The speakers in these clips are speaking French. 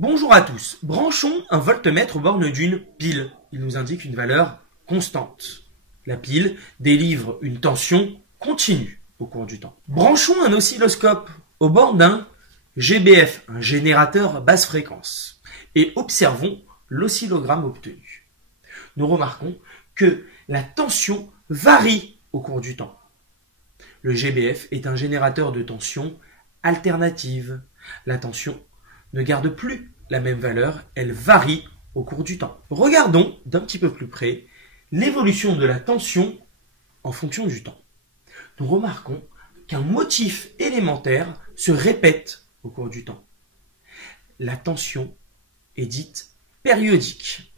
Bonjour à tous. Branchons un voltmètre aux bornes d'une pile. Il nous indique une valeur constante. La pile délivre une tension continue au cours du temps. Branchons un oscilloscope aux bornes d'un GBF, un générateur basse fréquence, et observons l'oscillogramme obtenu. Nous remarquons que la tension varie au cours du temps. Le GBF est un générateur de tension alternative. La tension ne garde plus la même valeur, elle varie au cours du temps. Regardons d'un petit peu plus près l'évolution de la tension en fonction du temps. Nous remarquons qu'un motif élémentaire se répète au cours du temps. La tension est dite périodique.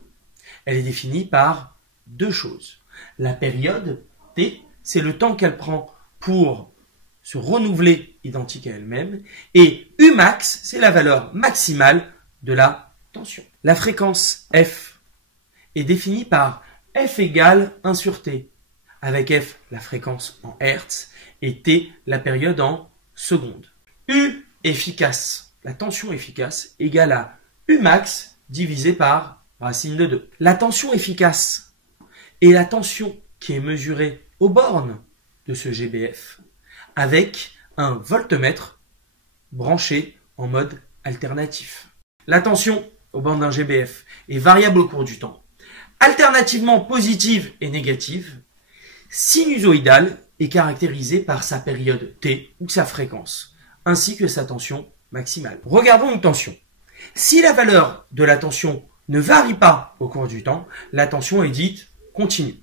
Elle est définie par deux choses. La période, T, c'est le temps qu'elle prend pour se renouveler identique à elle-même, et Umax, c'est la valeur maximale de la tension. La fréquence F est définie par F égale 1 sur T, avec F la fréquence en Hertz et T la période en secondes. U efficace, la tension efficace, égale à Umax divisé par racine de 2. La tension efficace est la tension qui est mesurée aux bornes de ce GBF avec un voltmètre branché en mode alternatif. La tension aux bornes d'un GBF est variable au cours du temps, alternativement positive et négative, sinusoïdale et caractérisée par sa période T ou sa fréquence, ainsi que sa tension maximale. Regardons une tension. Si la valeur de la tension ne varie pas au cours du temps, la tension est dite continue.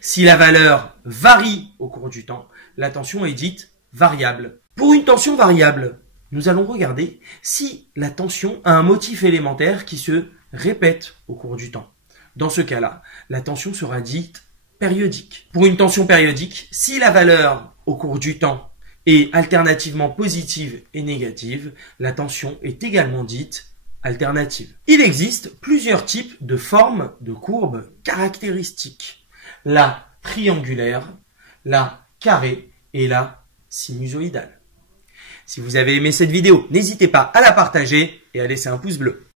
Si la valeur varie au cours du temps, la tension est dite variable. Pour une tension variable, nous allons regarder si la tension a un motif élémentaire qui se répète au cours du temps. Dans ce cas-là, la tension sera dite périodique. Pour une tension périodique, si la valeur au cours du temps est alternativement positive et négative, la tension est également dite alternative. Il existe plusieurs types de formes de courbes caractéristiques. La triangulaire, la carrée et la sinusoïdale. Si vous avez aimé cette vidéo, n'hésitez pas à la partager et à laisser un pouce bleu.